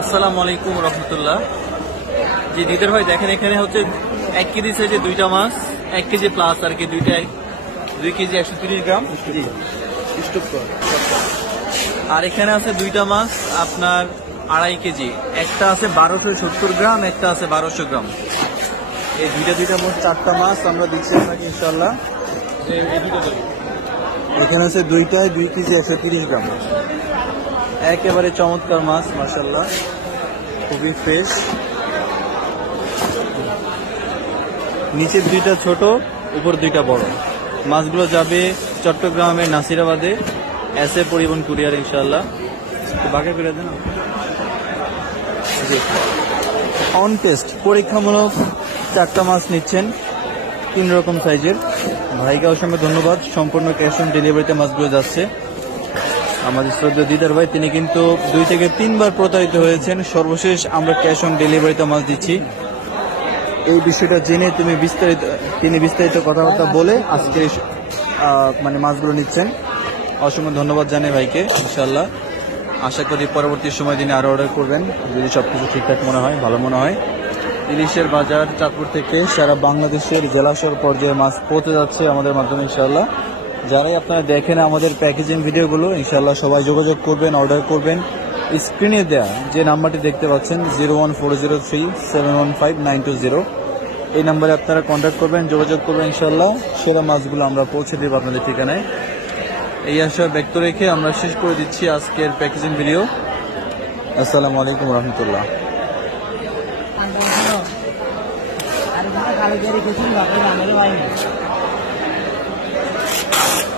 আসসালামু আলাইকুম রহমতুল্লাহ। যে দিদার ভাই দেখেন এখানে হচ্ছে এক কেজি সাইজে দুইটা মাছ এক কেজি প্লাস আর কি দুইটাই দুই কেজি একশো তিরিশ গ্রাম। আর এখানে আছে দুইটা মাছ আপনার আড়াই কেজি। একটা আছে বারোশো সত্তর গ্রাম একটা আছে বারোশো গ্রাম। এই দুইটা দুইটা মোট চারটা মাছ আমরা দিচ্ছি আপনাকে ইনশাল্লাহ। এখানে আছে দুইটায় দুই কেজি একশো তিরিশ গ্রাম। একেবারে চমৎকার মাছ মার্শাল্লাহ খুবই ফ্রেশ নিচের দুইটা ছোট, উপর দুইটা বড়। মাছগুলো যাবে চট্টগ্রামের নাসিরাবাদে। এসে পরিবহন কুরিয়ার ইনশাল্লাহ বাগে করে দেন অন টেস্ট পরীক্ষামূলক চারটা মাছ নিচ্ছেন, তিন রকম সাইজের ভাইকে অসংখ্য ধন্যবাদ। সম্পূর্ণ ক্যাশ অন ডেলিভারিতে মাছগুলো যাচ্ছে। আমাদের শ্রদ্ধা দিদার ভাই, তিনি কিন্তু দুই থেকে তিনবার প্রতারিত হয়েছেন। সর্বশেষ আমরা ক্যাশ অন ডেলিভারিতে মাছ দিচ্ছি। এই বিষয়টা জেনে তুমি বিস্তারিত, তিনি বিস্তারিত কথাবার্তা বলে আজকে মানে মাছগুলো নিচ্ছেন। অসংখ্য ধন্যবাদ জানাই ভাইকে ইনশাল্লাহ আশা করি পরবর্তী সময় তিনি আরও অর্ডার করবেন। যদি সব কিছু ঠিকঠাক মনে হয়, ভালো মনে হয়। ইলিশের বাজার চাঁদপুর থেকে সারা বাংলাদেশের জেলাশর পর্যায়ে মাছ পৌঁছে যাচ্ছে আমাদের মাধ্যমে ইনশাল্লাহ যারাই আপনারা দেখেন আমাদের প্যাকেজিং ভিডিওগুলো ইনশাল্লাহ সবাই যোগাযোগ করবেন অর্ডার করবেন। স্ক্রিনে দেওয়া যে নাম্বারটি দেখতে পাচ্ছেন zero one four zero three seven one five nine two zero এই নাম্বারে আপনারা কন্ট্যাক্ট করবেন, যোগাযোগ করবেন ইনশাল্লাহ সেরা মাছগুলো আমরা পৌঁছে দেবো আপনাদের ঠিকানায়। এই আশা ব্যক্ত রেখে আমরা শেষ করে দিচ্ছি আজকের প্যাকেজিং ভিডিও আসসালামু আলাইকুম রহমতুল্লাহ। you